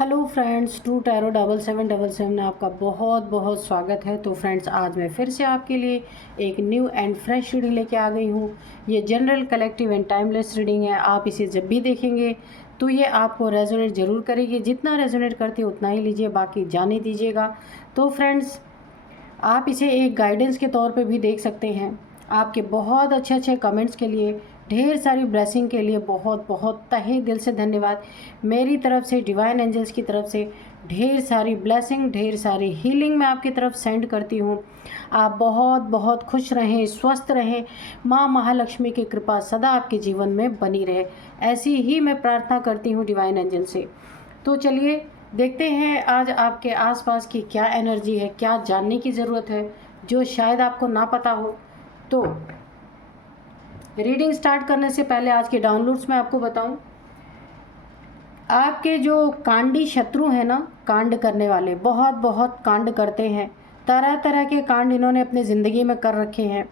Hello friends, to tarot 7777 में आपका बहुत बहुत स्वागत है। तो फ्रेंड्स, आज मैं फिर से आपके लिए एक न्यू एंड फ्रेश रीडिंग लेके आ गई हूँ। ये general, collective and timeless reading है। आप इसे जब भी देखेंगे तो ये आपको रेजोनेट ज़रूर करेगी। जितना रेजोनेट करती है उतना ही लीजिए, बाकी जाने दीजिएगा। तो फ्रेंड्स, आप इसे एक गाइडेंस के तौर पे भी देख सकते हैं। आपके बहुत अच्छे अच्छे कमेंट्स के लिए, ढेर सारी ब्लेसिंग के लिए बहुत बहुत तहे दिल से धन्यवाद। मेरी तरफ से, डिवाइन एंजल्स की तरफ से ढेर सारी ब्लेसिंग, ढेर सारी हीलिंग मैं आपकी तरफ सेंड करती हूँ। आप बहुत बहुत खुश रहें, स्वस्थ रहें। माँ महालक्ष्मी की कृपा सदा आपके जीवन में बनी रहे, ऐसी ही मैं प्रार्थना करती हूँ डिवाइन एंजल से। तो चलिए देखते हैं आज आपके आसपास की क्या एनर्जी है, क्या जानने की ज़रूरत है जो शायद आपको ना पता हो। तो रीडिंग स्टार्ट करने से पहले आज के डाउनलोड्स मैं आपको बताऊं। आपके जो कांडी शत्रु हैं ना, कांड करने वाले, बहुत बहुत कांड करते हैं। तरह तरह के कांड इन्होंने अपनी ज़िंदगी में कर रखे हैं।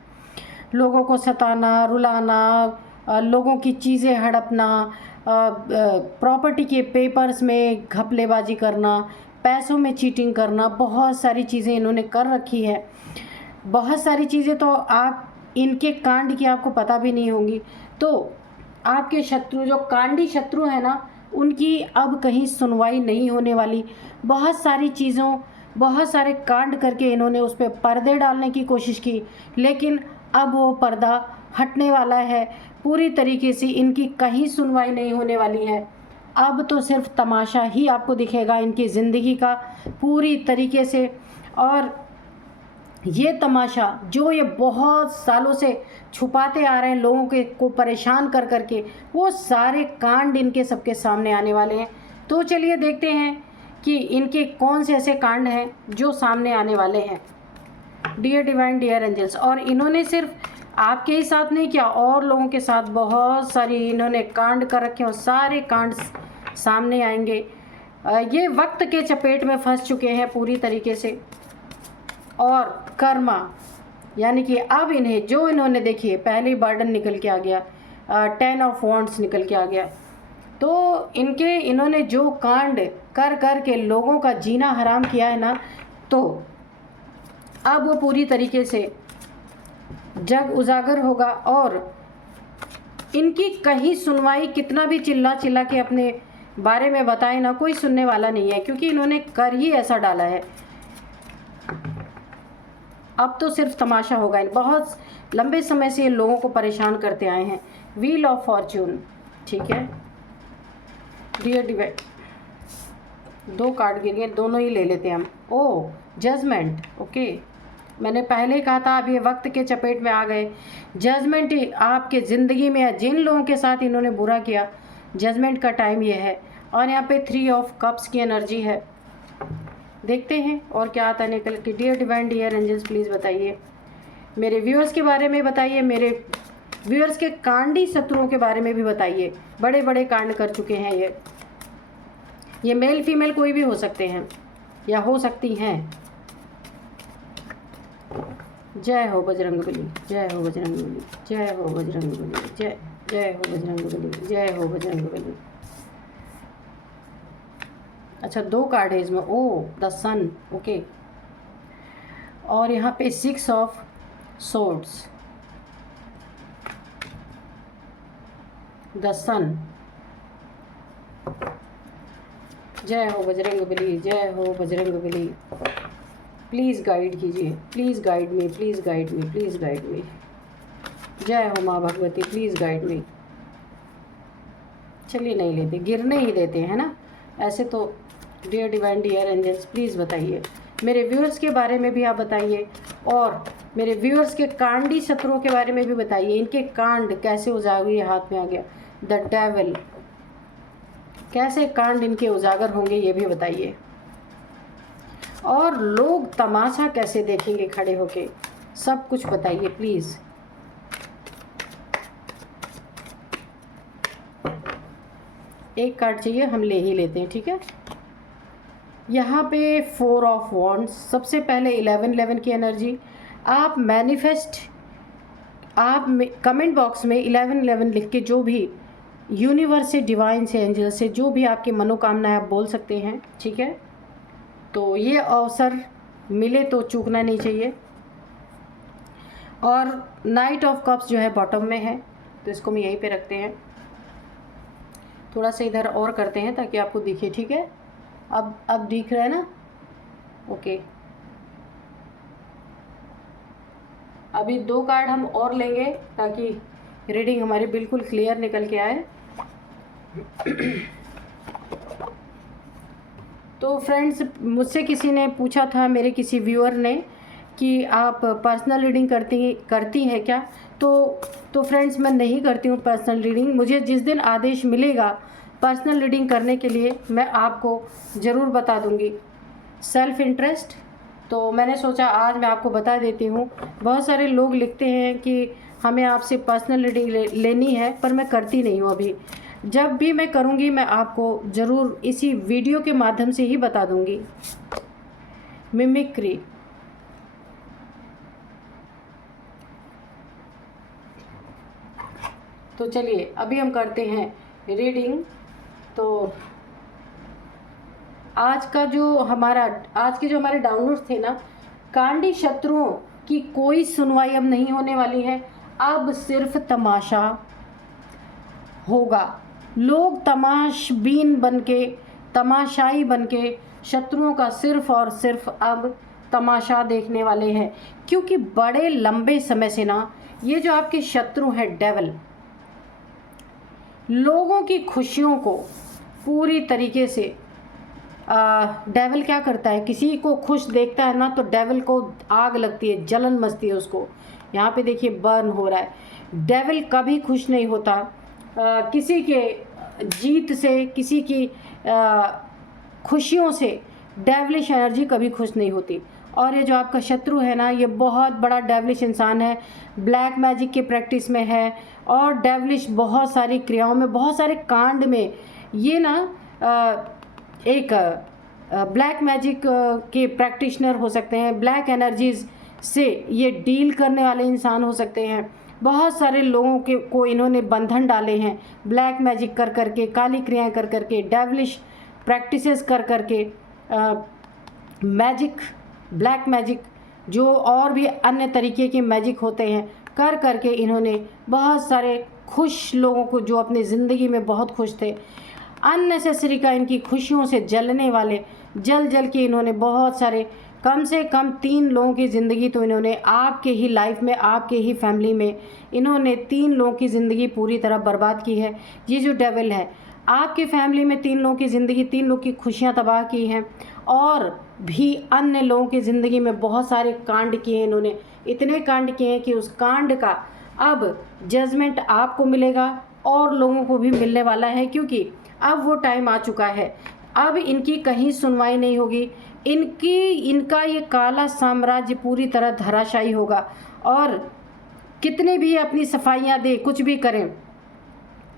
लोगों को सताना, रुलाना, लोगों की चीज़ें हड़पना, प्रॉपर्टी के पेपर्स में घपलेबाजी करना, पैसों में चीटिंग करना, बहुत सारी चीज़ें इन्होंने कर रखी है। बहुत सारी चीज़ें तो आप इनके कांड की आपको पता भी नहीं होंगी। तो आपके शत्रु, जो कांडी शत्रु है ना, उनकी अब कहीं सुनवाई नहीं होने वाली। बहुत सारी चीज़ों, बहुत सारे कांड करके इन्होंने उस पर पर्दे डालने की कोशिश की, लेकिन अब वो पर्दा हटने वाला है। पूरी तरीके से इनकी कहीं सुनवाई नहीं होने वाली है। अब तो सिर्फ तमाशा ही आपको दिखेगा इनकी ज़िंदगी का पूरी तरीके से। और ये तमाशा जो ये बहुत सालों से छुपाते आ रहे हैं, लोगों के को परेशान कर करके, वो सारे कांड इनके सबके सामने आने वाले हैं। तो चलिए देखते हैं कि इनके कौन से ऐसे कांड हैं जो सामने आने वाले हैं। डियर डिवाइन, डियर एंजल्स, और इन्होंने सिर्फ आपके ही साथ नहीं किया, और लोगों के साथ बहुत सारी इन्होंने कांड कर रखे हैं। सारे कांड सामने आएंगे। ये वक्त के चपेट में फंस चुके हैं पूरी तरीके से। और कर्मा, यानी कि अब इन्हें जो इन्होंने, देखिए पहले बर्डन निकल के आ गया, 10 ऑफ वॉन्ड्स निकल के आ गया। तो इन्होंने जो कांड कर कर के लोगों का जीना हराम किया है ना, तो अब वो पूरी तरीके से जग उजागर होगा। और इनकी कहीं सुनवाई, कितना भी चिल्ला चिल्ला के अपने बारे में बताए ना, कोई सुनने वाला नहीं है, क्योंकि इन्होंने कर ही ऐसा डाला है। अब तो सिर्फ तमाशा होगा। इन बहुत लंबे समय से ये लोगों को परेशान करते आए हैं। व्हील ऑफ फॉर्च्यून, ठीक है। डियर डिवाइन, 2 कार्ड गिर गए, दोनों ही ले लेते हैं हम। ओ, जजमेंट, ओके। मैंने पहले ही कहा था, अब ये वक्त के चपेट में आ गए। जजमेंट आपके ज़िंदगी में है, जिन लोगों के साथ इन्होंने बुरा किया, जजमेंट का टाइम ये है। और यहाँ पे 3 ऑफ कप्स की एनर्जी है। देखते हैं और क्या आता है निकल के। Dear divine, dear angels, please बताइए, मेरे व्यूअर्स के बारे में बताइए, मेरे व्यूअर्स के कांडी शत्रुओं के बारे में भी बताइए। बड़े बड़े कांड कर चुके हैं ये मेल फीमेल कोई भी हो सकते हैं या हो सकती हैं। जय हो बजरंगबली, जय हो बजरंगबली, जय हो बजरंगबली, जय जय हो बजरंगबली, जय हो बजरंगबली। अच्छा, 2 कार्ड है इसमें। ओ, द सन, ओके। और यहाँ पे 6 ऑफ सोर्ड्स, द सन। जय हो बजरंगबली, जय हो बजरंगबली। प्लीज़ गाइड कीजिए, please guide me, please guide me, please guide me. जय हो माँ भगवती, प्लीज़ गाइड मी। चलिए नहीं लेते, गिरने ही देते हैं ना ऐसे तो। Dear divine, dear angels, please बताइए, मेरे व्यूअर्स के बारे में भी आप बताइए, और मेरे व्यूअर्स के कांडी शत्रुओं के बारे में भी बताइए। इनके कांड कैसे उजागर हाथ में आ गया, द डेविल, कैसे कांड इनके उजागर होंगे ये भी बताइए। और लोग तमाशा कैसे देखेंगे खड़े होके, सब कुछ बताइए प्लीज़। एक कार्ड चाहिए, हम ले ही लेते हैं, ठीक है। यहाँ पे 4 ऑफ वॉन्ड्स, सबसे पहले 11 की एनर्जी। आप मैनिफेस्ट, आप कमेंट बॉक्स में 11 लिख के जो भी यूनिवर्स से, डिवाइन से, एंजल से, जो भी आपकी मनोकामना है आप बोल सकते हैं, ठीक है। तो ये अवसर मिले तो चूकना नहीं चाहिए। और नाइट ऑफ कप्स जो है बॉटम में है, तो इसको हम यहीं पे रखते हैं। थोड़ा सा इधर और करते हैं ताकि आपको दिखे, ठीक है। अब दिख रहा है ना, ओके। अभी 2 कार्ड हम और लेंगे ताकि रीडिंग हमारी बिल्कुल क्लियर निकल के आए। तो फ्रेंड्स, मुझसे किसी ने पूछा था, मेरे किसी व्यूअर ने, कि आप पर्सनल रीडिंग करती हैं क्या। तो फ्रेंड्स, मैं नहीं करती हूँ पर्सनल रीडिंग। मुझे जिस दिन आदेश मिलेगा पर्सनल रीडिंग करने के लिए मैं आपको ज़रूर बता दूँगी। सेल्फ़ इंटरेस्ट, तो मैंने सोचा आज मैं आपको बता देती हूँ। बहुत सारे लोग लिखते हैं कि हमें आपसे पर्सनल रीडिंग लेनी है, पर मैं करती नहीं हूँ अभी। जब भी मैं करूँगी मैं आपको ज़रूर इसी वीडियो के माध्यम से ही बता दूँगी। मिमिक्री, तो चलिए अभी हम करते हैं रीडिंग। तो आज के जो हमारे डाउनलोड थे ना, कांडी शत्रुओं की कोई सुनवाई अब नहीं होने वाली है। अब सिर्फ तमाशा होगा। लोग तमाशबीन बनके, तमाशाई बनके शत्रुओं का सिर्फ और सिर्फ अब तमाशा देखने वाले हैं। क्योंकि बड़े लंबे समय से ना ये जो आपके शत्रु हैं डेविल, लोगों की खुशियों को पूरी तरीके से डेविल क्या करता है, किसी को खुश देखता है ना तो डेविल को आग लगती है, जलन मचती है उसको। यहाँ पे देखिए बर्न हो रहा है। डेविल कभी खुश नहीं होता किसी के जीत से, किसी की खुशियों से डेविलिश एनर्जी कभी खुश नहीं होती। और ये जो आपका शत्रु है ना, ये बहुत बड़ा डेविलिश इंसान है, ब्लैक मैजिक के प्रैक्टिस में है और डेविलिश बहुत सारी क्रियाओं में, बहुत सारे कांड में ये ना एक ब्लैक मैजिक के प्रैक्टिशनर हो सकते हैं, ब्लैक एनर्जीज से ये डील करने वाले इंसान हो सकते हैं। बहुत सारे लोगों को इन्होंने बंधन डाले हैं ब्लैक मैजिक कर करके, काली क्रियाएं कर करके, डेविलिश प्रैक्टिसेस कर करके, मैजिक, ब्लैक मैजिक, जो और भी अन्य तरीके के मैजिक होते हैं, कर करके इन्होंने बहुत सारे खुश लोगों को, जो अपनी ज़िंदगी में बहुत खुश थे, अननेसेसरी का इनकी खुशियों से जलने वाले, जल के इन्होंने बहुत सारे, कम से कम 3 लोगों की ज़िंदगी तो इन्होंने आपके ही लाइफ में, आपके ही फैमिली में इन्होंने 3 लोगों की ज़िंदगी पूरी तरह बर्बाद की है। ये जो डेविल है आपकी फैमिली में 3 लोगों की ज़िंदगी, 3 लोगों की खुशियाँ तबाह की हैं और भी अन्य लोगों की ज़िंदगी में बहुत सारे कांड किए हैं इन्होंने। इतने कांड किए हैं कि उस कांड का अब जजमेंट आपको मिलेगा और लोगों को भी मिलने वाला है, क्योंकि अब वो टाइम आ चुका है। अब इनकी कहीं सुनवाई नहीं होगी। इनका ये काला साम्राज्य पूरी तरह धराशायी होगा और कितने भी अपनी सफाइयाँ दे, कुछ भी करें,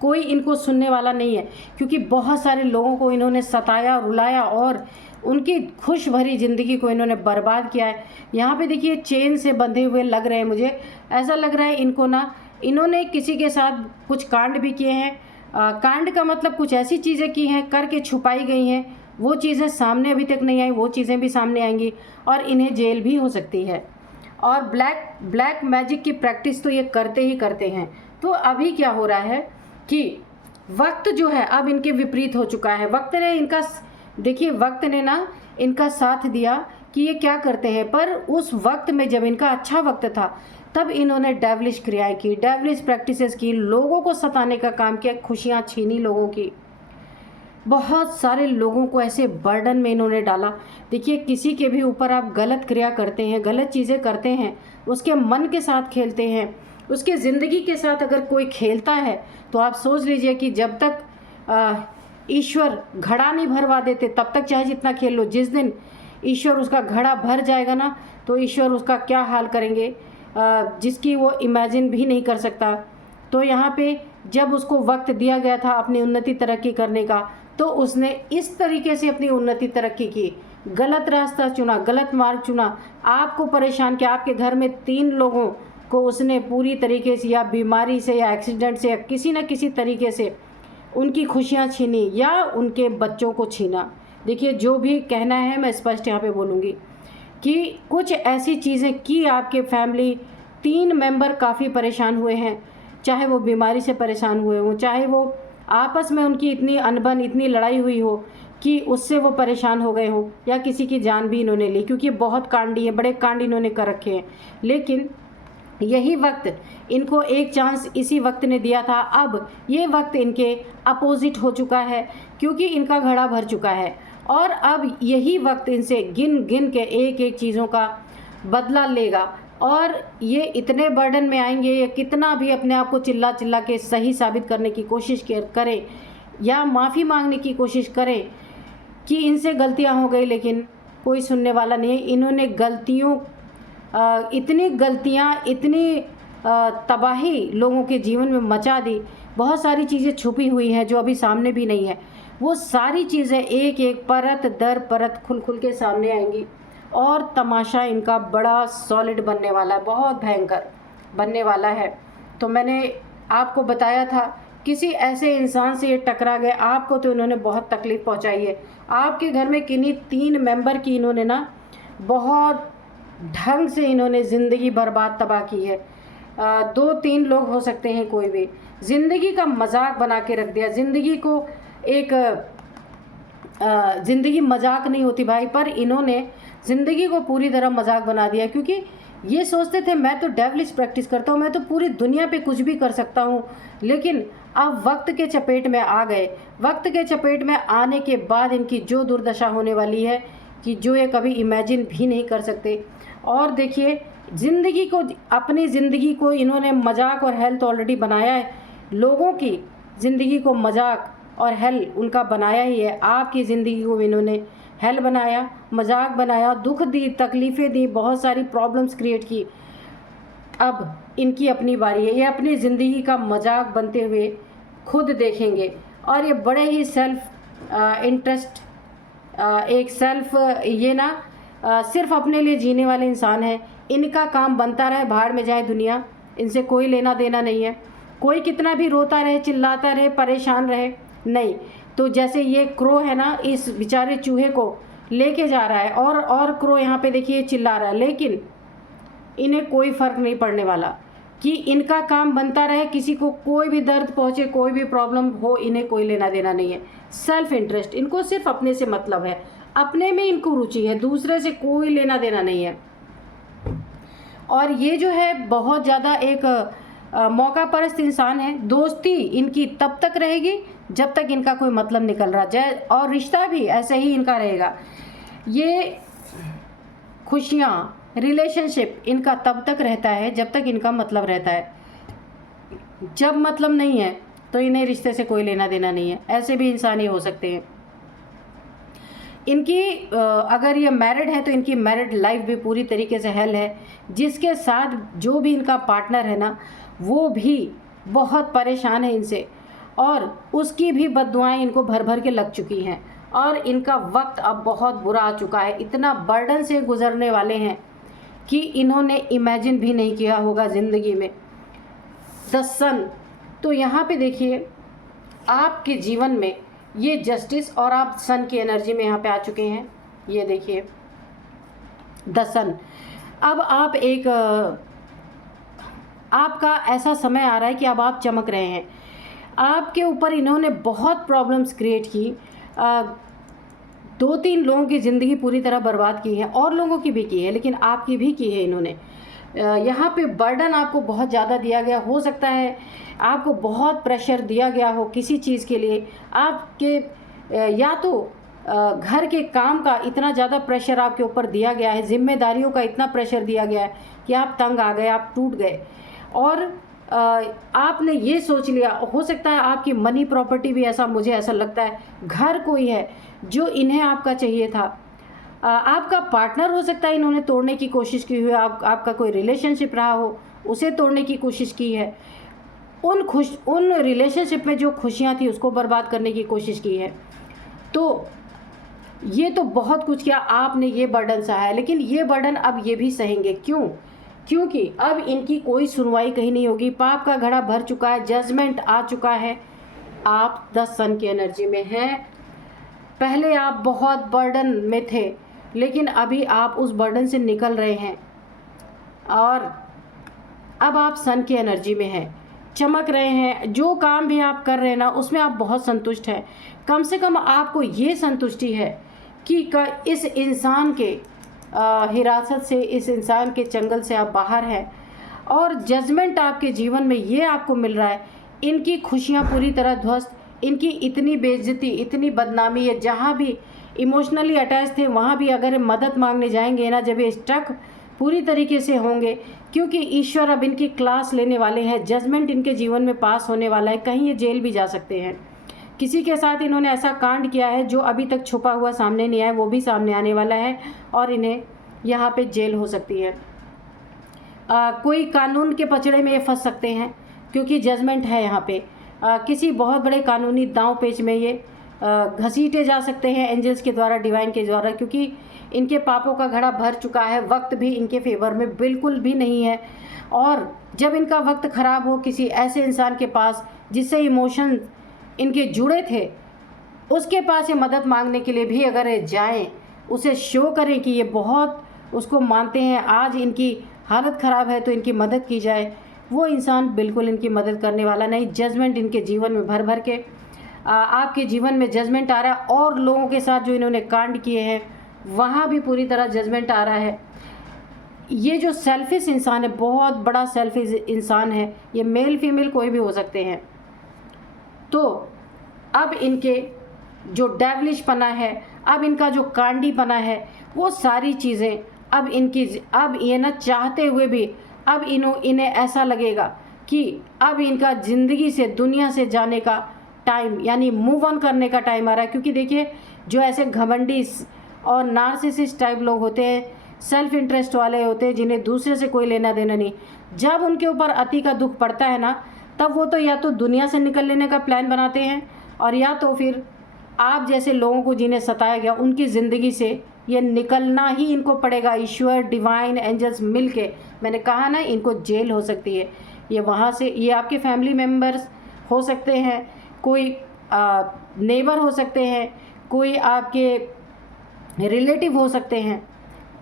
कोई इनको सुनने वाला नहीं है। क्योंकि बहुत सारे लोगों को इन्होंने सताया, रुलाया और उनकी खुश भरी ज़िंदगी को इन्होंने बर्बाद किया है। यहाँ पे देखिए चेन से बंधे हुए लग रहे हैं, मुझे ऐसा लग रहा है इनको ना, इन्होंने किसी के साथ कुछ कांड भी किए हैं। कांड का मतलब कुछ ऐसी चीज़ें की हैं, करके छुपाई गई हैं, वो चीज़ें सामने अभी तक नहीं आई, वो चीज़ें भी सामने आएंगी और इन्हें जेल भी हो सकती है। और ब्लैक मैजिक की प्रैक्टिस तो ये करते ही करते हैं। तो अभी क्या हो रहा है कि वक्त जो है अब इनके विपरीत हो चुका है। वक्त ने इनका, देखिए वक्त ने ना इनका साथ दिया कि ये क्या करते हैं, पर उस वक्त में जब इनका अच्छा वक्त था तब इन्होंने डेविलिश क्रियाएं की, डेविलिश प्रैक्टिसेस की, लोगों को सताने का काम किया, खुशियाँ छीनी लोगों की, बहुत सारे लोगों को ऐसे बर्डन में इन्होंने डाला। देखिए किसी के भी ऊपर आप गलत क्रिया करते हैं, गलत चीज़ें करते हैं, उसके मन के साथ खेलते हैं, उसके ज़िंदगी के साथ अगर कोई खेलता है तो आप सोच लीजिए कि जब तक ईश्वर घड़ा नहीं भरवा देते तब तक चाहे जितना खेल लो, जिस दिन ईश्वर उसका घड़ा भर जाएगा ना तो ईश्वर उसका क्या हाल करेंगे जिसकी वो इमेजिन भी नहीं कर सकता। तो यहाँ पे जब उसको वक्त दिया गया था अपनी उन्नति तरक्की करने का, तो उसने इस तरीके से अपनी उन्नति तरक्की की, गलत रास्ता चुना, गलत मार्ग चुना, आपको परेशान किया। आपके घर में 3 लोगों को उसने पूरी तरीके से, या बीमारी से या एक्सीडेंट से या किसी न किसी तरीके से उनकी खुशियाँ छीनी या उनके बच्चों को छीना। देखिए, जो भी कहना है मैं स्पष्ट यहाँ पे बोलूँगी कि कुछ ऐसी चीज़ें की आपके फैमिली 3 मेंबर काफ़ी परेशान हुए हैं, चाहे वो बीमारी से परेशान हुए हों, चाहे वो आपस में उनकी इतनी अनबन, इतनी लड़ाई हुई हो कि उससे वो परेशान हो गए हों, या किसी की जान भी इन्होंने ली, क्योंकि बहुत कांडी है, बड़े कांड इन्होंने कर रखे हैं। लेकिन यही वक्त इनको एक चांस इसी वक्त ने दिया था। अब ये वक्त इनके अपोजिट हो चुका है, क्योंकि इनका घड़ा भर चुका है, और अब यही वक्त इनसे गिन गिन के एक एक चीज़ों का बदला लेगा। और ये इतने बर्डन में आएंगे, ये कितना भी अपने आप को चिल्ला चिल्ला के सही साबित करने की कोशिश करें या माफ़ी मांगने की कोशिश करें कि इनसे गलतियां हो गई, लेकिन कोई सुनने वाला नहीं है। इन्होंने इतनी गलतियां, इतनी तबाही लोगों के जीवन में मचा दी। बहुत सारी चीज़ें छुपी हुई हैं जो अभी सामने भी नहीं है। वो सारी चीज़ें एक एक परत दर परत खुल खुल के सामने आएंगी, और तमाशा इनका बड़ा सॉलिड बनने वाला है, बहुत भयंकर बनने वाला है। तो मैंने आपको बताया था, किसी ऐसे इंसान से ये टकरा गए, आपको तो इन्होंने बहुत तकलीफ़ पहुंचाई है। आपके घर में किन्हीं 3 मेंबर की इन्होंने ना बहुत ढंग से इन्होंने ज़िंदगी बर्बाद तबाह की है। 2-3 लोग हो सकते हैं, कोई भी ज़िंदगी का मजाक बना के रख दिया। ज़िंदगी को एक ज़िंदगी मजाक नहीं होती भाई, पर इन्होंने ज़िंदगी को पूरी तरह मजाक बना दिया, क्योंकि ये सोचते थे मैं तो डेविलिश प्रैक्टिस करता हूँ, मैं तो पूरी दुनिया पे कुछ भी कर सकता हूँ। लेकिन अब वक्त के चपेट में आ गए। वक्त के चपेट में आने के बाद इनकी जो दुर्दशा होने वाली है कि जो ये कभी इमेजिन भी नहीं कर सकते। और देखिए, ज़िंदगी को, अपनी ज़िंदगी को इन्होंने मजाक और हेल्थ ऑलरेडी बनाया है। लोगों की ज़िंदगी को मजाक और हेल उनका बनाया ही है। आपकी ज़िंदगी को इन्होंने हेल बनाया, मजाक बनाया, दुख दी, तकलीफ़ें दी, बहुत सारी प्रॉब्लम्स क्रिएट की। अब इनकी अपनी बारी है, ये अपनी ज़िंदगी का मजाक बनते हुए खुद देखेंगे। और ये बड़े ही सेल्फ इंटरेस्ट, एक सेल्फ, ये ना सिर्फ अपने लिए जीने वाले इंसान हैं। इनका काम बनता रहे, बाहर में जाए दुनिया, इनसे कोई लेना देना नहीं है। कोई कितना भी रोता रहे, चिल्लाता रहे, परेशान रहे, नहीं। तो जैसे ये क्रो है ना, इस बेचारे चूहे को लेके जा रहा है, और क्रो यहाँ पे देखिए चिल्ला रहा है, लेकिन इन्हें कोई फ़र्क नहीं पड़ने वाला कि इनका काम बनता रहे। किसी को कोई भी दर्द पहुँचे, कोई भी प्रॉब्लम हो, इन्हें कोई लेना देना नहीं है। सेल्फ इंटरेस्ट, इनको सिर्फ अपने से मतलब है, अपने में इनको रुचि है, दूसरे से कोई लेना देना नहीं है। और ये जो है बहुत ज़्यादा एक मौका परस्त इंसान है। दोस्ती इनकी तब तक रहेगी जब तक इनका कोई मतलब निकल रहा जाए, और रिश्ता भी ऐसे ही इनका रहेगा। ये खुशियाँ, रिलेशनशिप इनका तब तक रहता है जब तक इनका मतलब रहता है। जब मतलब नहीं है तो इन्हें रिश्ते से कोई लेना देना नहीं है। ऐसे भी इंसान ही हो सकते हैं। इनकी अगर ये मैरिड है तो इनकी मैरिड लाइफ भी पूरी तरीके से हेल है। जिसके साथ जो भी इनका पार्टनर है ना, वो भी बहुत परेशान है इनसे, और उसकी भी बद्दुआएं इनको भर भर के लग चुकी हैं। और इनका वक्त अब बहुत बुरा आ चुका है, इतना बर्डन से गुजरने वाले हैं कि इन्होंने इमेजिन भी नहीं किया होगा ज़िंदगी में। द सन, तो यहाँ पे देखिए आपके जीवन में ये जस्टिस, और आप सन की एनर्जी में यहाँ पे आ चुके हैं। ये देखिए द सन। अब आप एक आपका ऐसा समय आ रहा है कि अब आप चमक रहे हैं। आपके ऊपर इन्होंने बहुत प्रॉब्लम्स क्रिएट की, 2-3 लोगों की ज़िंदगी पूरी तरह बर्बाद की है, और लोगों की भी की है, लेकिन आपकी भी की है इन्होंने। यहाँ पे बर्डन आपको बहुत ज़्यादा दिया गया। हो सकता है आपको बहुत प्रेशर दिया गया हो किसी चीज़ के लिए। आपके या तो घर के काम का इतना ज़्यादा प्रेशर आपके ऊपर दिया गया है, जिम्मेदारियों का इतना प्रेशर दिया गया है कि आप तंग आ गए, आप टूट गए। और आपने ये सोच लिया, हो सकता है आपकी मनी प्रॉपर्टी भी, ऐसा मुझे ऐसा लगता है, घर कोई है जो इन्हें आपका चाहिए था। आपका पार्टनर हो सकता है इन्होंने तोड़ने की कोशिश की हुई, आपका कोई रिलेशनशिप रहा हो, उसे तोड़ने की कोशिश की है। उन रिलेशनशिप में जो खुशियाँ थी उसको बर्बाद करने की कोशिश की है। तो ये तो बहुत कुछ किया आपने, ये बर्डन सहा है, लेकिन ये बर्डन अब ये भी सहेंगे। क्यों? क्योंकि अब इनकी कोई सुनवाई कहीं नहीं होगी। पाप का घड़ा भर चुका है, जजमेंट आ चुका है, आप 10 सन की एनर्जी में हैं। पहले आप बहुत बर्डन में थे, लेकिन अभी आप उस बर्डन से निकल रहे हैं और अब आप सन की एनर्जी में हैं, चमक रहे हैं। जो काम भी आप कर रहे हैं ना, उसमें आप बहुत संतुष्ट हैं। कम से कम आपको ये संतुष्टि है कि इस इंसान के हिरासत से, इस इंसान के चंगल से आप बाहर हैं। और जजमेंट आपके जीवन में ये आपको मिल रहा है, इनकी खुशियाँ पूरी तरह ध्वस्त, इनकी इतनी बेइज्जती, इतनी बदनामी है। जहाँ भी इमोशनली अटैच थे, वहाँ भी अगर मदद मांगने जाएंगे ना, जब ये स्ट्रक पूरी तरीके से होंगे, क्योंकि ईश्वर अब इनकी क्लास लेने वाले हैं। जजमेंट इनके जीवन में पास होने वाला है। कहीं ये जेल भी जा सकते हैं। किसी के साथ इन्होंने ऐसा कांड किया है जो अभी तक छुपा हुआ सामने नहीं आया, वो भी सामने आने वाला है और इन्हें यहाँ पे जेल हो सकती है। कोई कानून के पचड़े में ये फंस सकते हैं, क्योंकि जजमेंट है यहाँ पे। किसी बहुत बड़े कानूनी दांव पेच में ये घसीटे जा सकते हैं एंजल्स के द्वारा, डिवाइन के द्वारा, क्योंकि इनके पापों का घड़ा भर चुका है। वक्त भी इनके फेवर में बिल्कुल भी नहीं है। और जब इनका वक्त ख़राब हो किसी ऐसे इंसान के पास जिससे इमोशन इनके जुड़े थे, उसके पास ये मदद मांगने के लिए भी अगर ये जाएँ, उसे शो करें कि ये बहुत उसको मानते हैं, आज इनकी हालत ख़राब है तो इनकी मदद की जाए, वो इंसान बिल्कुल इनकी मदद करने वाला नहीं। जजमेंट इनके जीवन में भर भर के आपके जीवन में जजमेंट आ रहा है। और लोगों के साथ जो इन्होंने कांड किए हैं, वहाँ भी पूरी तरह जजमेंट आ रहा है। ये जो सेल्फिश इंसान है, बहुत बड़ा सेल्फिश इंसान है, ये मेल फीमेल कोई भी हो सकते हैं। तो अब इनके जो डेवलिश पना है, अब इनका जो कांडी पना है, वो सारी चीज़ें अब ये ना चाहते हुए भी अब इन्हें ऐसा लगेगा कि अब इनका ज़िंदगी से, दुनिया से जाने का टाइम, यानी मूव ऑन करने का टाइम आ रहा है। क्योंकि देखिए, जो ऐसे घमंडी और नार्सिसिस्ट टाइप लोग होते हैं, सेल्फ इंटरेस्ट वाले होते हैं, जिन्हें दूसरे से कोई लेना देना नहीं, जब उनके ऊपर अति का दुख पड़ता है ना, तब वो तो या तो दुनिया से निकल लेने का प्लान बनाते हैं, और या तो फिर आप जैसे लोगों को जिन्हें सताया गया, उनकी ज़िंदगी से ये निकलना ही इनको पड़ेगा। ईश्वर, डिवाइन, एंजल्स मिल के, मैंने कहा ना, इनको जेल हो सकती है। ये वहाँ से, ये आपके फैमिली मेम्बर्स हो सकते हैं, कोई नेबर हो सकते हैं, कोई आपके रिलेटिव हो सकते हैं।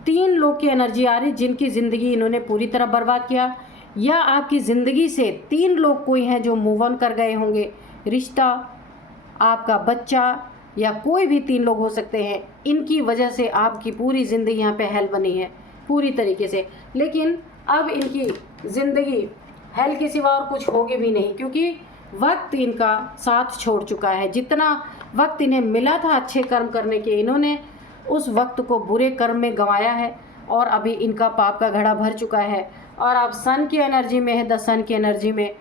3 लोग की एनर्जी आ रही, जिनकी ज़िंदगी इन्होंने पूरी तरह बर्बाद किया, या आपकी ज़िंदगी से 3 लोग कोई हैं जो मूव ऑन कर गए होंगे। रिश्ता, आपका बच्चा, या कोई भी 3 लोग हो सकते हैं। इनकी वजह से आपकी पूरी ज़िंदगी यहाँ पे हेल बनी है पूरी तरीके से। लेकिन अब इनकी ज़िंदगी हेल के सिवा और कुछ होगी भी नहीं, क्योंकि वक्त इनका साथ छोड़ चुका है। जितना वक्त इन्हें मिला था अच्छे कर्म करने के, इन्होंने उस वक्त को बुरे कर्म में गंवाया है, और अभी इनका पाप का घड़ा भर चुका है। और आप सन की एनर्जी में है, 10 सन की एनर्जी में,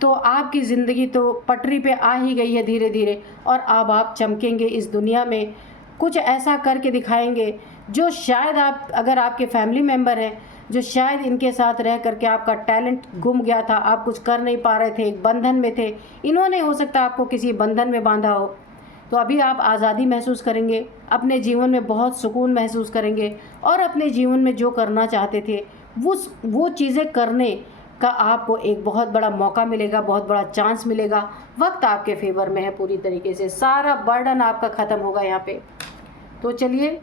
तो आपकी ज़िंदगी तो पटरी पे आ ही गई है धीरे धीरे। और अब आप चमकेंगे इस दुनिया में, कुछ ऐसा करके दिखाएंगे जो शायद आप, अगर आपके फैमिली मेम्बर हैं, जो शायद इनके साथ रह करके आपका टैलेंट गुम गया था, आप कुछ कर नहीं पा रहे थे, एक बंधन में थे, इन्होंने हो सकता है आपको किसी बंधन में बांधा हो, तो अभी आप आज़ादी महसूस करेंगे, अपने जीवन में बहुत सुकून महसूस करेंगे, और अपने जीवन में जो करना चाहते थे वो चीज़ें करने का आपको एक बहुत बड़ा मौका मिलेगा, बहुत बड़ा चांस मिलेगा। वक्त आपके फेवर में है पूरी तरीके से, सारा बर्डन आपका ख़त्म होगा यहाँ पे। तो चलिए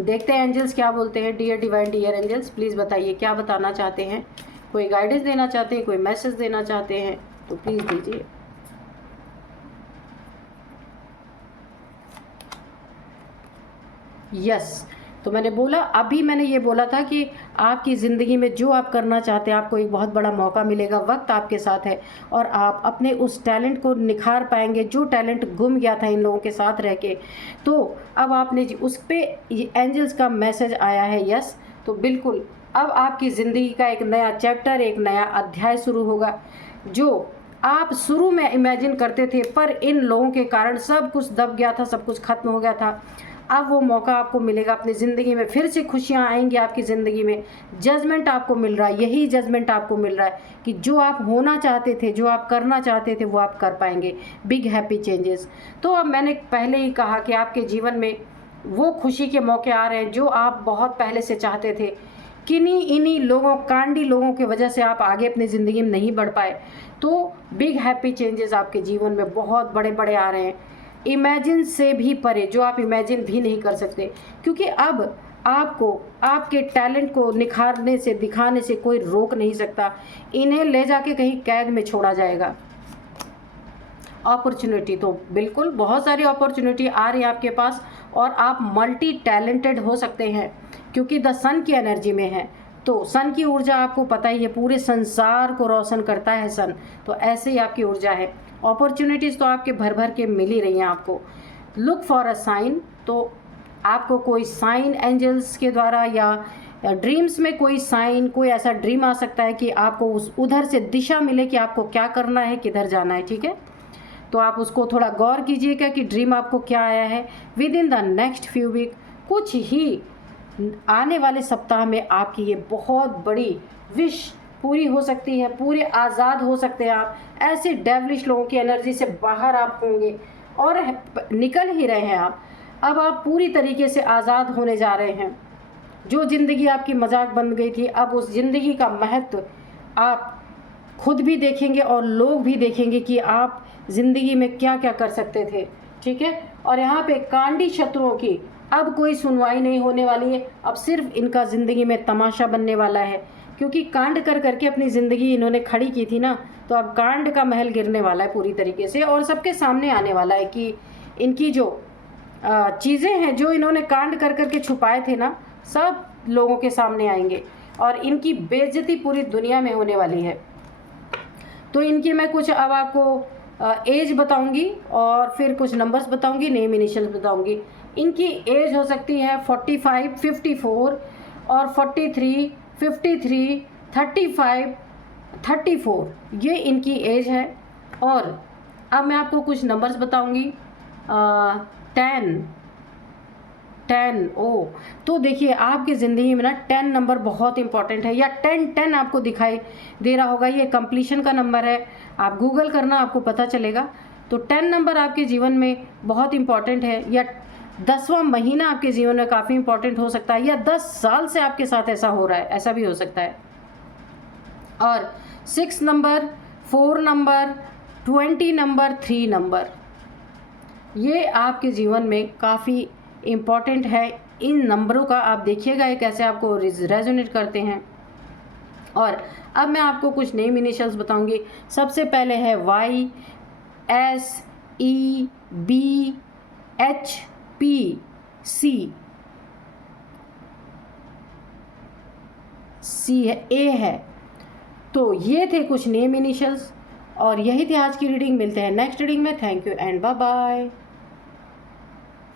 देखते हैं एंजल्स क्या बोलते हैं। Dear divine, dear angels, please बताइए क्या बताना चाहते हैं। कोई गाइडेंस देना चाहते हैं, कोई मैसेज देना चाहते हैं, तो प्लीज़ दीजिए। यस, तो मैंने बोला, अभी मैंने ये बोला था कि आपकी ज़िंदगी में जो आप करना चाहते हैं, आपको एक बहुत बड़ा मौका मिलेगा। वक्त आपके साथ है और आप अपने उस टैलेंट को निखार पाएंगे जो टैलेंट गुम गया था इन लोगों के साथ रह के। तो अब आपने उस पर एंजल्स का मैसेज आया है, यस, तो बिल्कुल अब आपकी ज़िंदगी का एक नया चैप्टर, एक नया अध्याय शुरू होगा। जो आप शुरू में इमेजिन करते थे, पर इन लोगों के कारण सब कुछ दब गया था, सब कुछ खत्म हो गया था, अब वो मौका आपको मिलेगा अपनी ज़िंदगी में, फिर से खुशियाँ आएंगी आपकी ज़िंदगी में। जजमेंट आपको मिल रहा है, यही जजमेंट आपको मिल रहा है कि जो आप होना चाहते थे, जो आप करना चाहते थे, वो आप कर पाएंगे। Big happy changes. तो अब मैंने पहले ही कहा कि आपके जीवन में वो खुशी के मौके आ रहे हैं जो आप बहुत पहले से चाहते थे। किन्हीं इन्हीं लोगों, कांडी लोगों की वजह से आप आगे अपनी ज़िंदगी में नहीं बढ़ पाए, तो बिग हैप्पी चेंजेस आपके जीवन में बहुत बड़े बड़े आ रहे हैं, इमेजिन से भी परे, जो आप इमेजिन भी नहीं कर सकते। क्योंकि अब आपको आपके टैलेंट को निखारने से, दिखाने से कोई रोक नहीं सकता। इन्हें ले जाके कहीं कैद में छोड़ा जाएगा। अपॉर्चुनिटी तो बिल्कुल बहुत सारी अपॉर्चुनिटी आ रही है आपके पास, और आप मल्टी टैलेंटेड हो सकते हैं, क्योंकि द सन की एनर्जी में है। तो सन की ऊर्जा आपको पता ही है, पूरे संसार को रोशन करता है सन, तो ऐसे ही आपकी ऊर्जा है। अपॉर्चुनिटीज़ तो आपके भर भर के मिल ही रही हैं आपको। लुक फॉर अ साइन, तो आपको कोई साइन एंजल्स के द्वारा या ड्रीम्स में कोई साइन, कोई ऐसा ड्रीम आ सकता है कि आपको उस उधर से दिशा मिले कि आपको क्या करना है, किधर जाना है, ठीक है। तो आप उसको थोड़ा गौर कीजिएगा कि ड्रीम आपको क्या आया है। Within the next few week, कुछ ही आने वाले सप्ताह में आपकी ये बहुत बड़ी विश पूरी हो सकती है, पूरे आज़ाद हो सकते हैं आप। ऐसे डेविलिश लोगों की एनर्जी से बाहर आप होंगे और निकल ही रहे हैं आप। अब आप पूरी तरीके से आज़ाद होने जा रहे हैं। जो ज़िंदगी आपकी मजाक बन गई थी, अब उस ज़िंदगी का महत्व आप खुद भी देखेंगे और लोग भी देखेंगे कि आप ज़िंदगी में क्या क्या कर सकते थे, ठीक है। और यहाँ पे कांडी शत्रुओं की अब कोई सुनवाई नहीं होने वाली है, अब सिर्फ इनका ज़िंदगी में तमाशा बनने वाला है। क्योंकि कांड कर करके अपनी ज़िंदगी इन्होंने खड़ी की थी ना, तो अब कांड का महल गिरने वाला है पूरी तरीके से, और सबके सामने आने वाला है कि इनकी जो चीज़ें हैं, जो इन्होंने कांड कर करके छुपाए थे ना, सब लोगों के सामने आएंगे और इनकी बेइज्जती पूरी दुनिया में होने वाली है। तो इनकी मैं कुछ अब आपको एज बताऊंगी और फिर कुछ नंबर्स बताऊंगी, नेम इनिशियल्स बताऊंगी। इनकी एज हो सकती है 45, 54 और 43, 53, 35, 34, ये इनकी एज है। और अब मैं आपको कुछ नंबर्स बताऊंगी। 10 ओ, तो देखिए आपकी ज़िंदगी में ना 10 नंबर बहुत इंपॉर्टेंट है, या 10 आपको दिखाई दे रहा होगा, ये कंप्लीशन का नंबर है। आप गूगल करना, आपको पता चलेगा। तो 10 नंबर आपके जीवन में बहुत इंपॉर्टेंट है, या 10वां महीना आपके जीवन में काफ़ी इंपॉर्टेंट हो सकता है, या 10 साल से आपके साथ ऐसा हो रहा है, ऐसा भी हो सकता है। और 6 नंबर, 4 नंबर, 20 नंबर, 3 नंबर, ये आपके जीवन में काफ़ी इम्पॉर्टेंट है। इन नंबरों का आप देखिएगा ये कैसे आपको रेजोनेट करते हैं। और अब मैं आपको कुछ नेम इनिशियल्स बताऊंगी। सबसे पहले है Y, S, E, B, H, P, C, C है, A है। तो ये थे कुछ नेम इनिशियल्स, और यही थी आज की रीडिंग। मिलते हैं नेक्स्ट रीडिंग में। Thank you and bye bye.